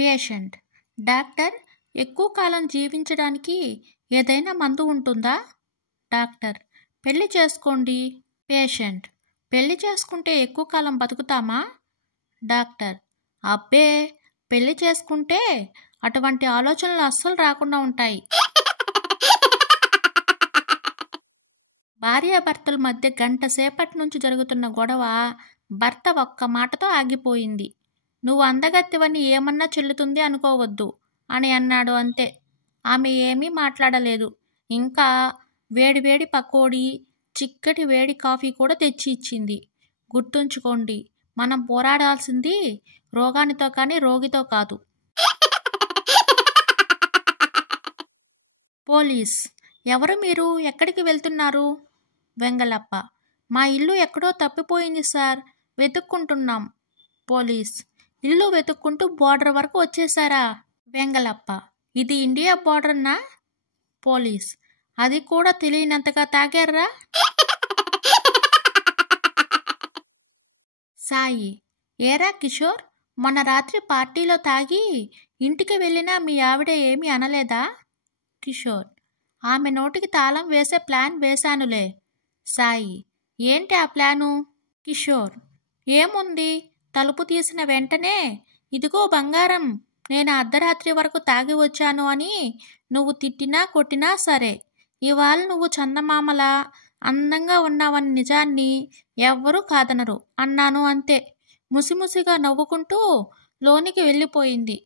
Patient: doctor, ఎక్కువ కాలం జీవించడానికి ఏదైనా మందు ఉంటుందా? డాక్టర్: పెళ్లి చేసుకోండి. పేషెంట్: పెళ్లి చేసుకుంటే ఎక్కువ కాలం బతుకుతామా? డాక్టర్: అబ్బే, పెళ్లి చేసుకుంటే అటువంటి ఆలోచనలు అస్సలు రాకుండా ఉంటాయి. భార్యాభర్తల మధ్య గంట సేపటి నుంచి జరుగుతున్న గొడవ భర్త ఒక్క మాటతో ఆగిపోయింది. నువ్వు అందగత్తెవని ఏమన్నా చెల్లుతుంది అనుకోవద్దు అని అన్నాడు, అంతే. ఆమె ఏమీ మాట్లాడలేదు. ఇంకా వేడివేడి పకోడీ, చిక్కటి వేడి కాఫీ కూడా తెచ్చి ఇచ్చింది. గుర్తుంచుకోండి, మనం పోరాడాల్సింది రోగానితో కానీ రోగితో కాదు. పోలీస్: ఎవరు మీరు? ఎక్కడికి వెళ్తున్నారు? వెంగళప్ప: మా ఇల్లు ఎక్కడో తప్పిపోయింది సార్, వెతుక్కుంటున్నాం. పోలీస్: ఇల్లు వెతుక్కుంటూ బోర్డర్ వరకు వచ్చేసారా? వెంగళప్ప: ఇది ఇండియా బోర్డర్నా? పోలీస్: అది కూడా తెలియనంతగా తాగారా? సాయి: ఏరా కిషోర్, మొన్న రాత్రి పార్టీలో తాగి ఇంటికి వెళ్ళినా మీ ఆవిడ ఏమీ అనలేదా? కిషోర్: ఆమె నోటికి తాళం వేసే ప్లాన్ వేశానులే. సాయి: ఏంటి ఆ ప్లాను? కిషోర్: ఏముంది, తలుపు తీసిన వెంటనే, ఇదిగో బంగారం, నేను అర్ధరాత్రి వరకు తాగి వచ్చాను అని నువ్వు తిట్టినా కొట్టినా సరే, ఇవాళ నువ్వు చందమామలా అందంగా ఉన్నావని నిజాన్ని ఎవ్వరూ కాదనరు అన్నాను, అంతే. ముసిముసిగా నవ్వుకుంటూ లోనికి వెళ్ళిపోయింది.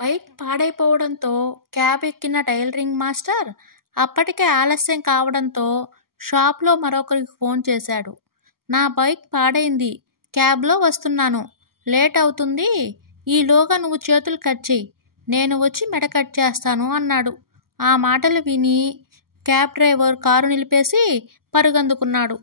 బైక్ పాడైపోవడంతో క్యాబ్ ఎక్కిన టైలరింగ్ మాస్టర్ అప్పటికే ఆలస్యం కావడంతో షాప్లో మరొకరికి ఫోన్ చేశాడు. నా బైక్ పాడైంది, క్యాబ్లో వస్తున్నాను, లేట్ అవుతుంది, ఈలోగా నువ్వు చేతులు కట్ చెయ్యి, నేను వచ్చి మెడ కట్ చేస్తాను అన్నాడు. ఆ మాటలు విని క్యాబ్ డ్రైవర్ కారు నిలిపేసి పరుగందుకున్నాడు.